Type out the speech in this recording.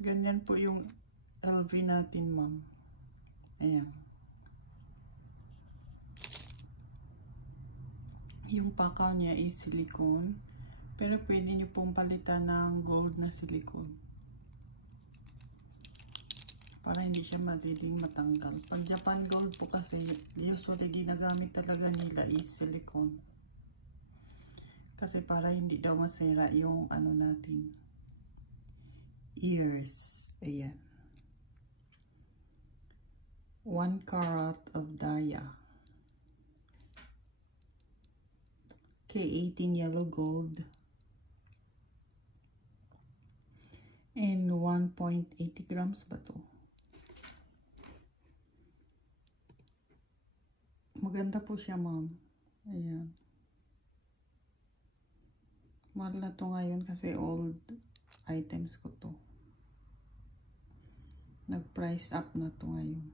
Ganyan po yung LV natin, ma'am. Ayan. Yung pakaw niya is silicone. Pero pwede nyo pong palitan ng gold na silicone. Para hindi siya madaling matanggal. Pag Japan gold po kasi, usually ginagamit talaga nila is silicone. Kasi para hindi daw masira yung ano natin. Ears. Ayan. 1 carat of Daya. K18 yellow gold. And 1.80 grams ba to? Maganda po siya, ma'am. Ayan. Mahal na to ngayon kasi old items ko to. Nag-price up na to ngayon.